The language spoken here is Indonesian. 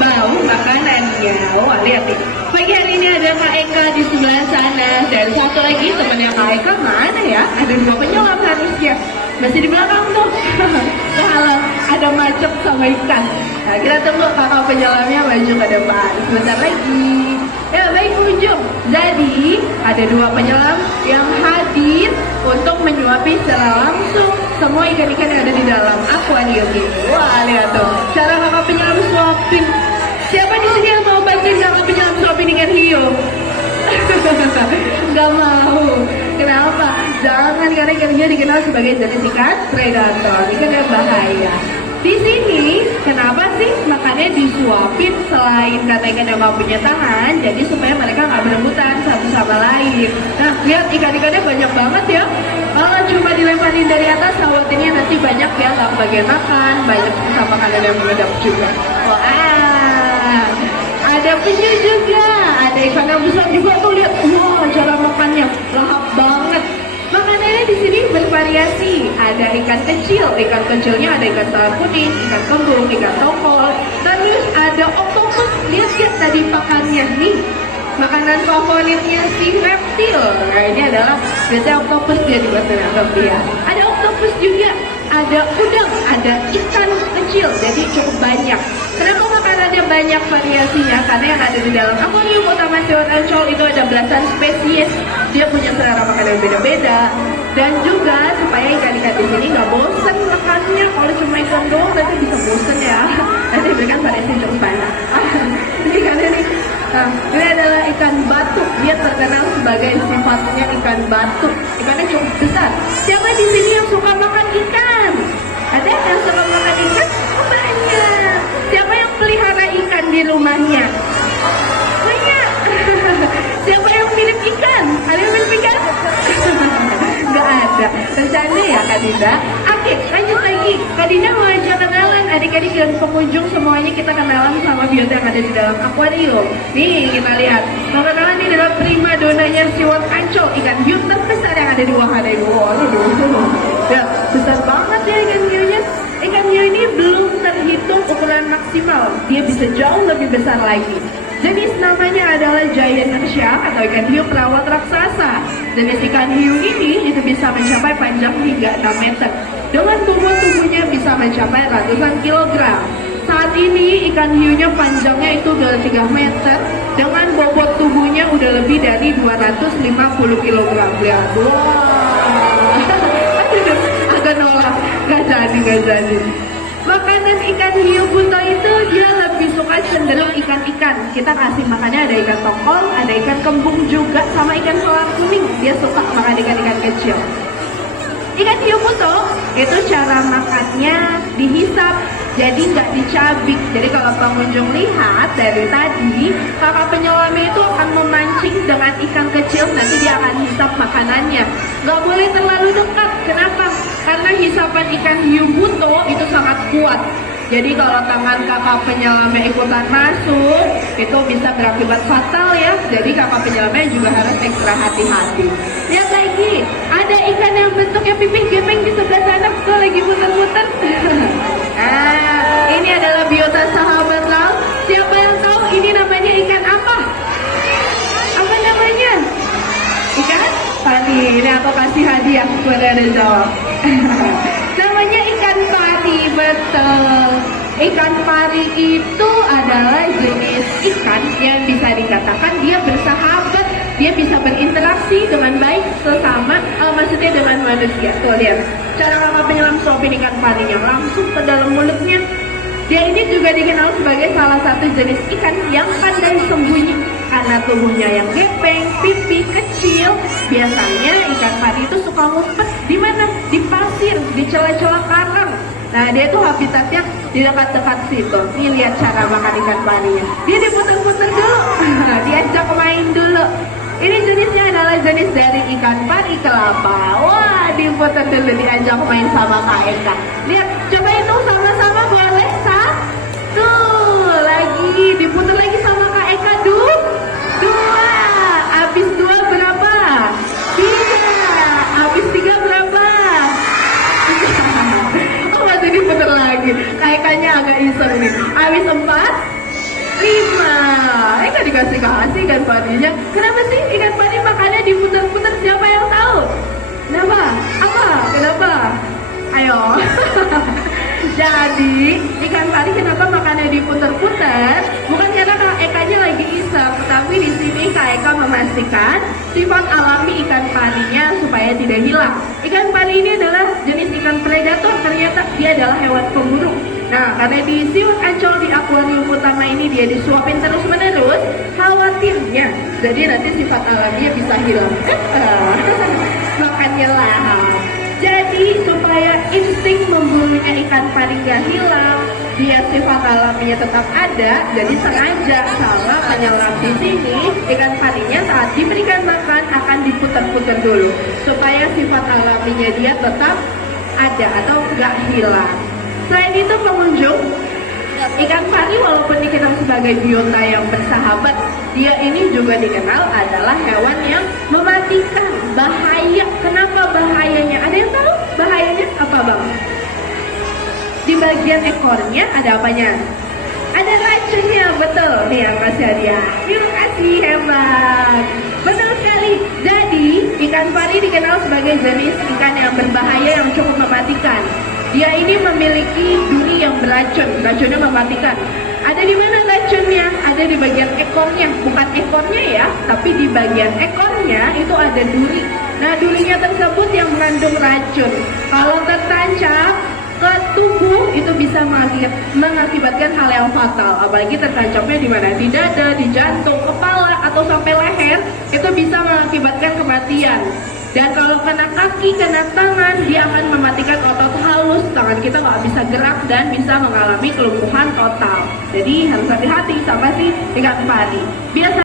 bau makanannya. Wah, lihat nih. Pagi hari ini ada Kak Eka di sebelah sana. Dan satu lagi temannya Kak Eka mana ya? Ada dua penyelam harusnya. Masih di belakang tuh. Nah, halo, ada macet sama ikan. Nah, kita tunggu kakak penyelamnya maju ke depan. Sebentar lagi. Ya, baik ujung. Jadi, ada dua penyelam yang hadir untuk menyuapi secara langsung semua ikan-ikan yang ada di dalam akuarium ini. Wah, lihat tuh. Cara kakak penyelam suapin. Siapa di sini yang mau bantuin kakak penyelam suapin ikan hiu? Gak mau. Kenapa? Jangan, karena ikan hiu dikenal sebagai jenis ikan predator, ikan yang bahaya. Di sini, kenapa sih makannya disuapin selain kata ikan yang gak punya tangan? Jadi supaya mereka gak berebutan satu sama lain. Nah, lihat ikan-ikannya banyak banget ya. Kalau cuma dilemparin dari atas, khawatirnya nanti banyak ya gak bagian makan, banyak sisa makanan yang meledak juga. Wah, ada penyu juga, ada ikan yang besar juga tuh, lihat. Wah, cara makannya lahap banget. Makanannya di sini bervariasi. Ada ikan kecil, ikan kecilnya ada ikan tala kuning, ikan kembung, ikan tongkol. Terus ada oktopus. Lihat tadi pakannya nih. Makanan favoritnya si reptil. Nah, ini adalah biasanya oktopus dia dibuat dengan dia. Ada oktopus juga, ada udang, ada ikan kecil. Jadi cukup banyak. Kenapa makanannya banyak variasinya? Karena yang ada di dalam akuarium utama Siwat Ancol itu ada belasan spesies. Dia punya selera makan yang beda-beda. Dan juga supaya ikan-ikan di sini nggak bosen makannya. Kalau cuma ikan doang nanti bisa bosen ya. Nanti berikan variasi cukup banyak. Ini ikannya nih. Nah, ini adalah ikan batu. Dia terkenal sebagai sifatnya ikan batu. Ikannya cukup besar. Siapa di sini yang suka makan ikan? Ada yang suka makan ikan? Oh, banyak. Siapa yang pelihara ikan di rumahnya? Banyak. Siapa yang mirip ikan? Ada yang mirip ikan? Gak ada. Bercanda ya Kak Dinda. Oke, lanjut lagi. Kak Dinda mau ajak kenalan adik-adik dan pengunjung semuanya, kita kenalan sama biota yang ada di dalam akuarium. Nih, kita lihat. Mau kenalan ini adalah prima donanya Siwat Ancol, ikan hiu terbesar yang ada di wahana ini. Waduh. Ya, besar banget ya ikan hiunya. Ikan hiu ini belum terhitung ukuran maksimal. Dia bisa jauh lebih besar lagi. Jenis namanya adalah giant shark atau ikan hiu perawat raksasa. Jenis ikan hiu ini itu bisa mencapai panjang hingga 6 meter. Dengan bobot tubuhnya bisa mencapai ratusan kilogram. Saat ini ikan hiunya panjangnya itu udah 3 meter. Dengan bobot tubuhnya udah lebih dari 250 kilogram. Lihat, wah. Agak nolak, gak jadi. Makanan ikan hiu buto itu dia lebih suka cenderung ikan-ikan. Kita kasih makannya ada ikan tongkol, ada ikan kembung juga, sama ikan selar kuning. Dia suka makan ikan-ikan kecil. Ikan hiu buto itu cara makannya dihisap, jadi nggak dicabik. Jadi kalau pengunjung lihat dari tadi, kakak penyelamnya itu akan memancing dengan ikan kecil, nanti dia akan hisap makanannya. Nggak boleh terlalu dekat. Kenapa? Karena hisapan ikan hiu buto itu sangat kuat. Jadi kalau tangan kakak penyelamnya ikutan masuk, itu bisa berakibat fatal ya. Jadi kakak penyelamnya juga harus ekstra hati-hati. Lihat lagi, ada ikan yang bentuknya pipih gepeng di sebelah sana, tuh lagi muter-muter. Nah, ini adalah biota sahabat laut. Siapa yang tahu ini namanya ikan apa? Apa namanya? Ikan pari. Ini aku kasih hadiah buat ada jawab. Namanya ikan pari, betul. Ikan pari itu adalah jenis ikan yang bisa dikatakan dia bersahabat. Dia bisa berinteraksi dengan baik sesama, maksudnya dengan manusia. Tuh lihat, cara kakak penyelam suapin ikan parinya langsung ke dalam mulutnya. Dia ini juga dikenal sebagai salah satu jenis ikan yang pandai sembunyi. Karena tubuhnya yang gepeng, pipi kecil, biasanya ikan pari itu suka ngumpet di mana? Di pasir, di celah-celah karang. Nah, dia itu habitatnya di dekat-dekat situ. Nih lihat cara makan ikan parinya. Dia diputar-putar dulu, diajak main dulu. Ini jenisnya adalah jenis dari ikan pari kelapa. Wah, diputar dulu, diajak main sama Kak Eka. Lihat, coba itu sama-sama boleh? Satu, lagi diputar lagi sama Kak Eka. Dua, habis 2 berapa? 3, habis 3 berapa? Oh, masih diputar lagi. Kak Ekanya agak iseng nih. Habis 4, 5. Nggak dikasih-kasih ikan parinya. Kenapa sih ikan pari makannya diputar-putar? Siapa yang tahu? Kenapa? Apa? Kenapa? Ayo. Jadi, ikan pari kenapa makannya diputar-putar? Bukan karena Kak Ekanya lagi iseng, tapi di sini Kak Eka memastikan sifat alami ikan parinya supaya tidak hilang. Ikan pari ini adalah jenis ikan predator, ternyata dia adalah hewan pemburu. Nah, karena di siwak ancol di akuarium utama ini dia disuapin terus-menerus, khawatirnya jadi nanti sifat alaminya bisa hilang. Makanya lah. Jadi supaya insting memburunya ikan pari gak hilang, dia sifat alaminya tetap ada. Jadi sengaja sama penyelam di sini ikan parinya saat diberikan makan akan diputar-putar dulu supaya sifat alaminya dia tetap ada atau gak hilang. Selain itu pengunjung, ikan pari walaupun dikenal sebagai biota yang bersahabat, dia ini juga dikenal adalah hewan yang mematikan, bahaya. Kenapa bahayanya? Ada yang tahu bahayanya apa bang? Di bagian ekornya ada apanya? Ada racunnya, betul. Nih yang kasih hadiah. Terima kasih, hebat. Betul sekali. Jadi ikan pari dikenal sebagai jenis ikan yang berbahaya yang cukup mematikan. Dia ini memiliki duri yang beracun, racunnya mematikan. Ada di mana racunnya? Ada di bagian ekornya, bukan ekornya ya, tapi di bagian ekornya itu ada duri. Nah, durinya tersebut yang mengandung racun. Kalau tertancap ke tubuh itu bisa mengakibatkan hal yang fatal. Apalagi tertancapnya di mana? Di dada, di jantung, kepala, atau sampai leher, itu bisa mengakibatkan kematian. Dan kalau kena kaki, kena tangan, dia akan mematikan otot halus. Tangan kita nggak bisa gerak dan bisa mengalami kelumpuhan total. Jadi harus hati-hati sama si ikan pari. Biasa